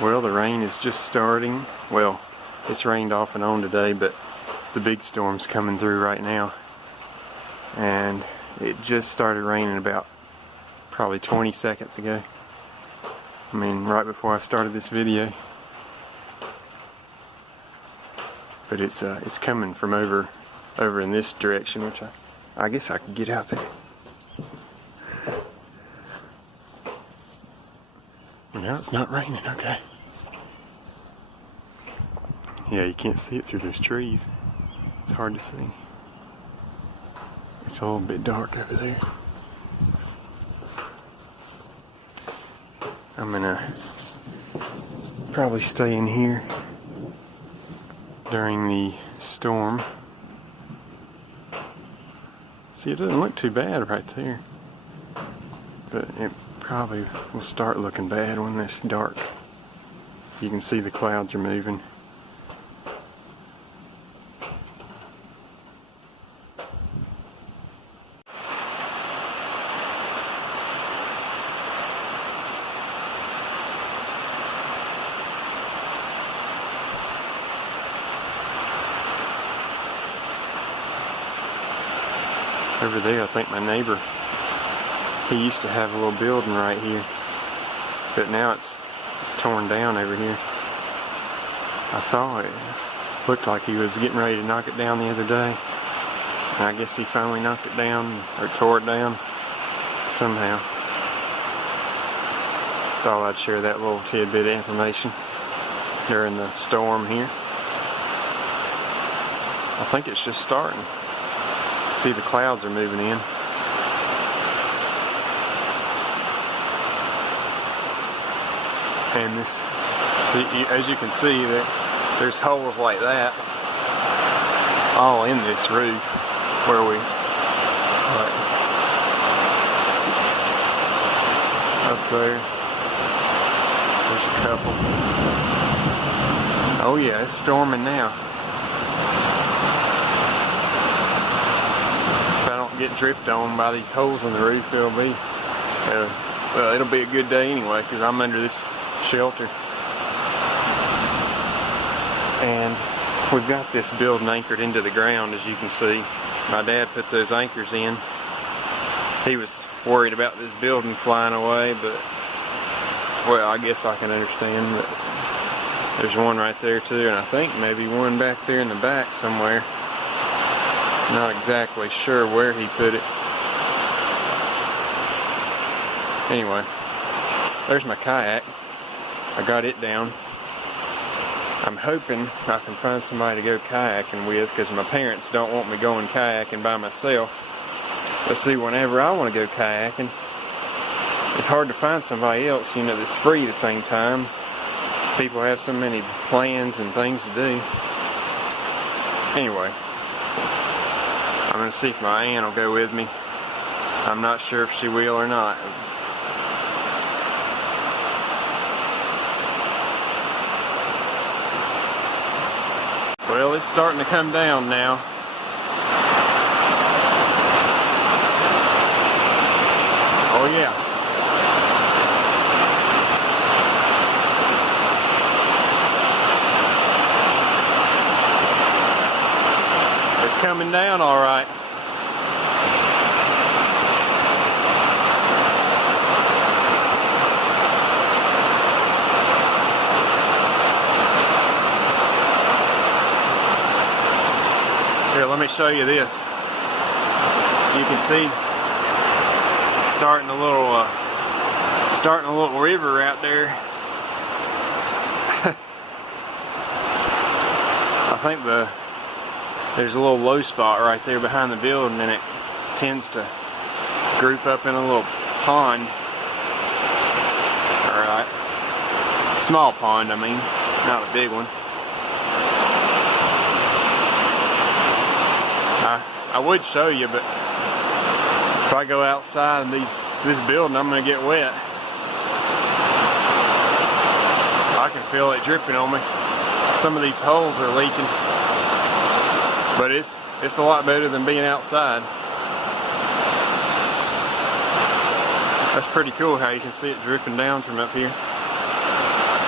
Well, the rain is just starting. Well, it's rained off and on today, but the big storm's coming through right now. And it just started raining about probably 20 seconds ago. I mean, right before I started this video. But it's coming from over in this direction, which I guess I could get out there. Now it's not raining, okay. Yeah, you can't see it through those trees. It's hard to see. It's a little bit dark over there. I'm gonna probably stay in here during the storm. See, it doesn't look too bad right there, but it probably will start looking bad when it's dark. You can see the clouds are moving. Over there, I think my neighbor, he used to have a little building right here, but now it's torn down over here. I saw it. Looked like he was getting ready to knock it down the other day, and I guess he finally knocked it down, or tore it down somehow. Thought I'd share that little tidbit of information during the storm here. I think it's just starting. See, the clouds are moving in. And this, see, as you can see, there's holes like that all in this roof where we, like, up there, there's a couple. Oh yeah, it's storming now. Get dripped on by these holes in the roof, it'll be a good day anyway, because I'm under this shelter. And we've got this building anchored into the ground, as you can see. My dad put those anchors in. He was worried about this building flying away, but well, I guess I can understand that. There's one right there too, and I think maybe one back there in the back somewhere. Not exactly sure where he put it. Anyway, there's my kayak. I got it down. I'm hoping I can find somebody to go kayaking with, because my parents don't want me going kayaking by myself. But see, whenever I want to go kayaking, it's hard to find somebody else, you know, that's free at the same time. People have so many plans and things to do. Anyway, I'm going to see if my aunt will go with me. I'm not sure if she will or not. Well, it's starting to come down now. Oh yeah. It's coming down all right. Here, let me show you this. You can see it's starting a little river out there. I think there's a little low spot right there behind the building, and it tends to group up in a little pond. Alright. Small pond, I mean, not a big one. I would show you, but if I go outside this building, I'm going to get wet. I can feel it dripping on me. Some of these holes are leaking. But it's a lot better than being outside. That's pretty cool how you can see it dripping down from up here.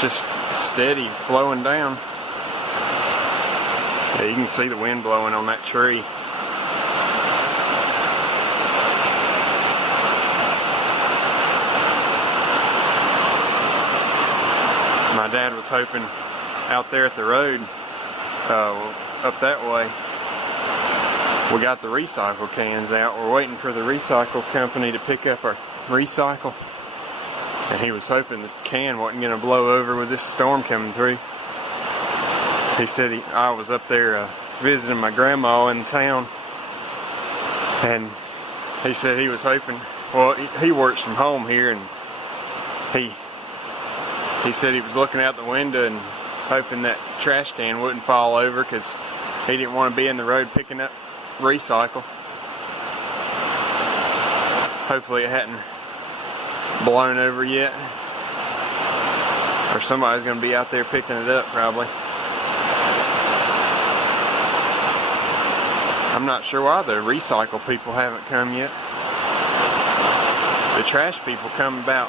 It's just steady flowing down. Yeah, you can see the wind blowing on that tree. My dad was hoping out there at the road, up that way, we got the recycle cans out. We're waiting for the recycle company to pick up our recycle. And he was hoping the can wasn't going to blow over with this storm coming through. He said I was up there visiting my grandma in town. And he said he was hoping, well, he works from home here, and he said he was looking out the window and hoping that trash can wouldn't fall over because he didn't want to be in the road picking up recycle. Hopefully it hadn't blown over yet, or somebody's going to be out there picking it up probably. I'm not sure why the recycle people haven't come yet. The trash people come about,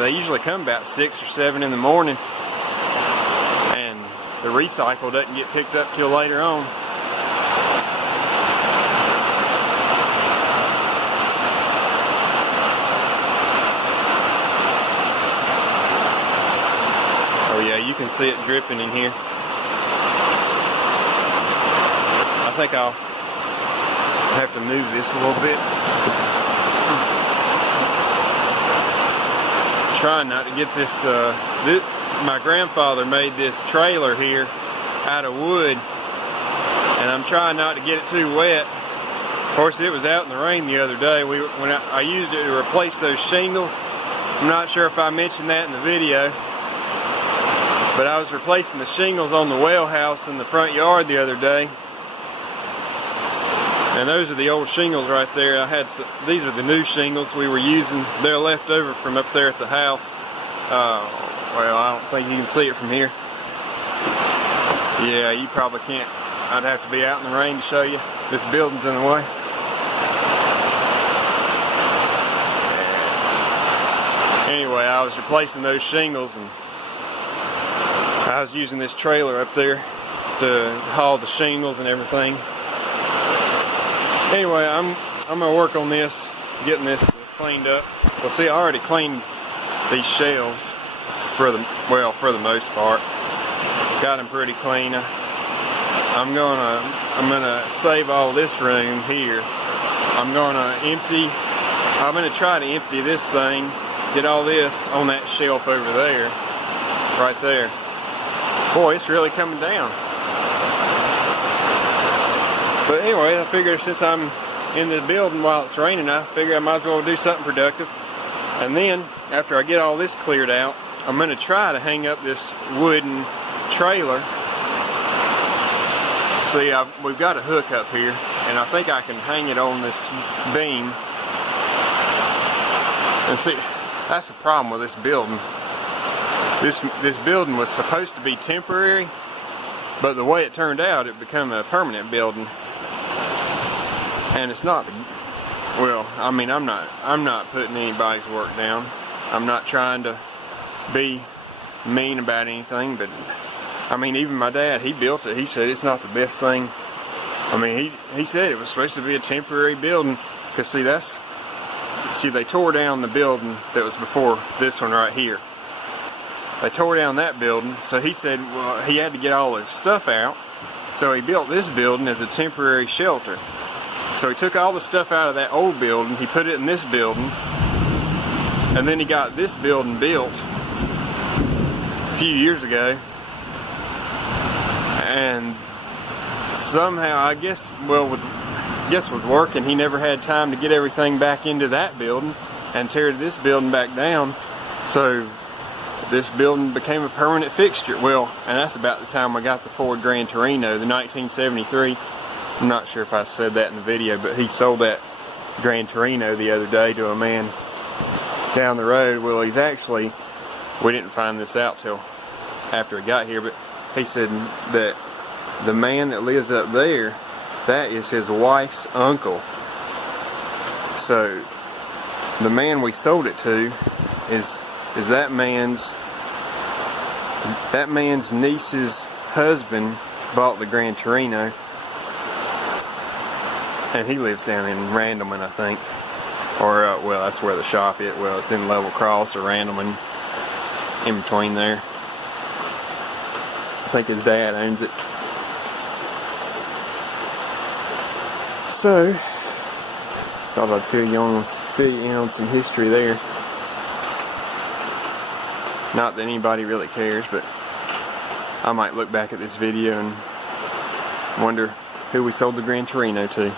they usually come about 6 or 7 in the morning, and the recycle doesn't get picked up till later on. Oh yeah, you can see it dripping in here. I think I'll have to move this a little bit. Trying not to get this, my grandfather made this trailer here out of wood, and I'm trying not to get it too wet. Of course, it was out in the rain the other day. When I used it to replace those shingles. I'm not sure if I mentioned that in the video, but I was replacing the shingles on the well house in the front yard the other day. And those are the old shingles right there. These are the new shingles we were using. They're left over from up there at the house. Well, I don't think you can see it from here. Yeah, you probably can't. I'd have to be out in the rain to show you. This building's in the way. Anyway, I was replacing those shingles, and I was using this trailer up there to haul the shingles and everything. Anyway, I'm gonna work on this, getting this cleaned up. Well, see, I already cleaned these shelves for the most part. Got them pretty clean. I'm gonna save all this room here. I'm gonna try to empty this thing, get all this on that shelf over there, right there. Boy, it's really coming down. But anyway, I figure since I'm in the building while it's raining, I figure I might as well do something productive. And then, after I get all this cleared out, I'm going to try to hang up this wooden trailer. See, we've got a hook up here, and I think I can hang it on this beam. And see, that's the problem with this building. This building was supposed to be temporary, but the way it turned out, it became a permanent building. And it's not, well, I mean, I'm not putting anybody's work down. I'm not trying to be mean about anything, but I mean, even my dad, he built it. He said it's not the best thing. I mean, he said it was supposed to be a temporary building, because see, they tore down the building that was before this one right here. They tore down that building, so he said, well, he had to get all his stuff out, so he built this building as a temporary shelter. So he took all the stuff out of that old building, he put it in this building, and then he got this building built a few years ago. And somehow, I guess, with working, he never had time to get everything back into that building and tear this building back down. So this building became a permanent fixture. Well, and that's about the time I got the Ford Gran Torino, the 1973. I'm not sure if I said that in the video, but he sold that Gran Torino the other day to a man down the road. Well, he's actually, we didn't find this out till after he got here, but he said that the man that lives up there, that is his wife's uncle. So the man we sold it to is that man's That man's niece's husband bought the Gran Torino, and he lives down in Randleman, I think. Or, well, that's where the shop is. Well, it's in Level Cross or Randleman, in between there. I think his dad owns it. So, thought I'd fill you in on some history there. Not that anybody really cares, but I might look back at this video and wonder who we sold the Gran Torino to.